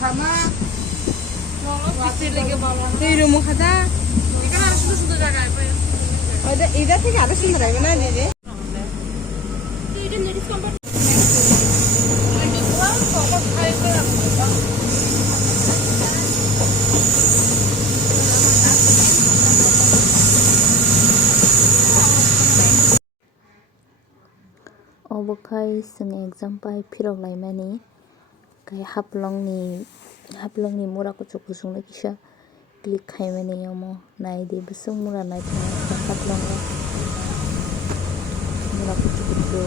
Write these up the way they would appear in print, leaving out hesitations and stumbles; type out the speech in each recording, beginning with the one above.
가마. 비슷하게 봐봐. 이러면 가자. 이거 하나 수도 자가 알고요. 이다 থেকে আরো সুন্দর হবে না দিদি? Obokai sing example pirok laimani kai haplongni mura kuchu kusungna kisa click khaimani yomo nai de busung mura nai haplong mura kuchu kuchu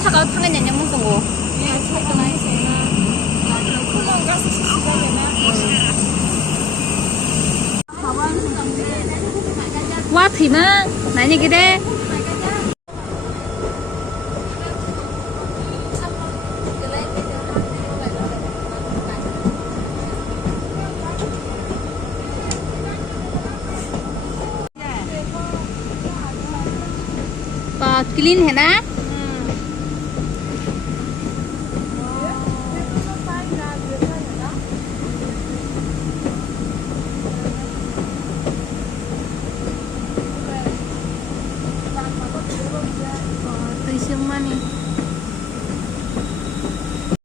사과 탕은 양념 먹고. 와 비는 많이 그래. क्लीन है ना? तो इसे माने